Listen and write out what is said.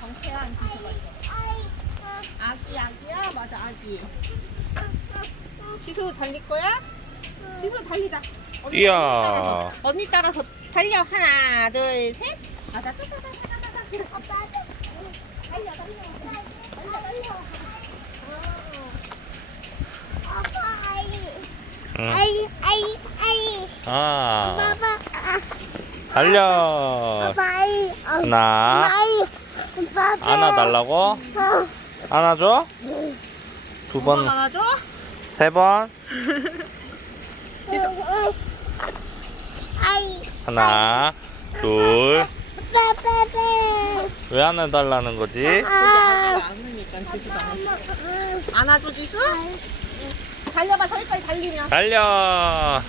강태야, 아기 아기야, 맞아 아기. 지수 달릴 거야? 응. 지수 달리자. 언니 이야. 따라서, 언니 따라서 달려. 하나, 둘, 셋. 맞아. 따라, 따라, 따라, 따라, 따라. 달려, 달려. 달려, 달려. 달려, 달려. 달려, 달려. 달려, 달려. 아빠, 아이. 응. 아이, 아이, 아이. 아. 아. 달려. 아. 하나. 안아 달라고? 어. 안아 줘. 두 번. 어, 안아 줘. 세 번. 하나, 바바이. 둘. 바바바이. 왜 안아 달라는 거지? 아. 아. 아. 안아 줘 응. 지수. 응. 응. 달려봐 저기까지 달리면. 달려.